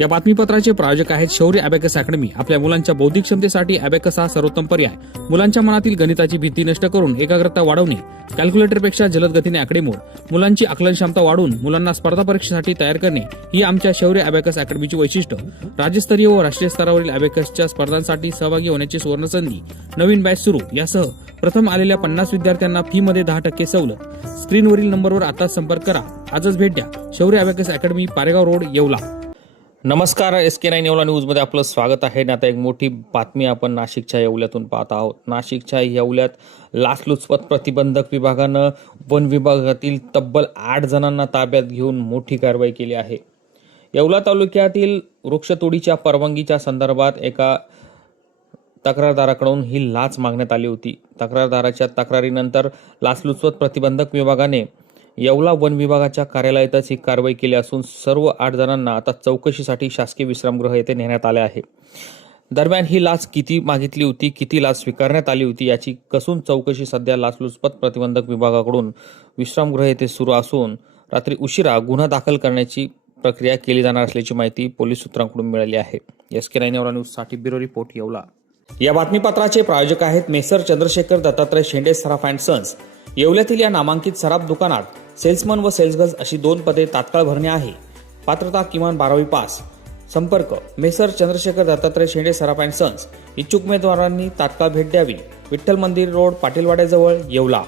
या बातमीपत्राचे प्रायोजक आहेत शौर्य अबॅकस अकॅडमी। आपल्या मुलांच्या बौद्धिक क्षमतेसाठी अबॅकस हा सर्वोत्तम पर्याय। मुलांच्या मनातील गणिताची भीती नष्ट करून एकाग्रता वाढवणे, कॅल्क्युलेटरपेक्षा जलद गतीने आकडेमोड, मुलांची आकलन क्षमता वाढवून मुलांना स्पर्धा परीक्षेसाठी तयार करणे ही आमच्या शौर्य अबॅकस अकॅडमीची वैशिष्ट्य। राज्यस्तरीय व राष्ट्रीय स्तरावरील अबॅकसच्या स्पर्धांसाठी सहभागी होण्याची सुवर्ण संधी। नवीन बॅच सुरू। यासह प्रथम आलेल्या 50 विद्यार्थ्यांना फी मध्ये 10% सवलत। स्क्रीनवरील नंबरवर आता संपर्क करा। आजच भेट द्या। शौर्य abacus academy, Paregaon road, Yeola. नमस्कार, SK9 येवला न्यूजमध्ये आपलं स्वागत आहे। आता एक मोठी बातमी आपण नाशिकच्या येवल्यातून पाहत आहोत। नाशिकच्या येवल्यात लाचलुचपत प्रतिबंधक विभागानं वन विभागातील तब्बल 8 जणांना ताब्यात घेऊन मोठी कारवाई केली आहे। येवला तालुक्यातील वृक्षतोडीच्या परवानगीच्या संदर्भात एका तक्रारदाराकडून ही लाच मागण्यात आली होती। तक्रारदाराच्या तक्रारीनंतर लाचलुचपत प्रतिबंधक विभागाने येवला वन विभागाच्या कार्यालयातच ही कारवाई केली असून सर्व 8 जणांना आता चौकशीसाठी शासकीय विश्रामगृह येथे नेण्यात आले आहे। दरम्यान ही लाच किती मागितली होती, किती लाच स्वीकारण्यात आली होती याची कसून चौकशी सध्या लाचलुचपत प्रतिबंधक विभागाकडून विश्रामगृह येथे सुरू असून रात्री उशिरा गुन्हा दाखल करण्याची प्रक्रिया केली जाणार असल्याची माहिती पोलीस सूत्रांकडून मिळाली आहे। SK9 येवला न्यूजसाठी ब्युरो रिपोर्ट, येवला। या बातमीपत्राचे प्रायोजक आहेत Messrs Chandrashekhar Dattatray Shende Saraf and sons. येवल्यातील या नामांकित सराफ दुकानात सेल्समन व सेल्सगर्ल्स अशी 2 पदे तात्काळ भरणे आहे। पात्रता किमान 12वी पास। संपर्क Messrs Chandrashekhar Dattatray Shende Saraf and Sons. इच्छुक उमेदवारांनी तात्काळ भेट द्यावी। विठ्ठल मंदिर रोड, पाटीलवाड्याजवळ, येवला।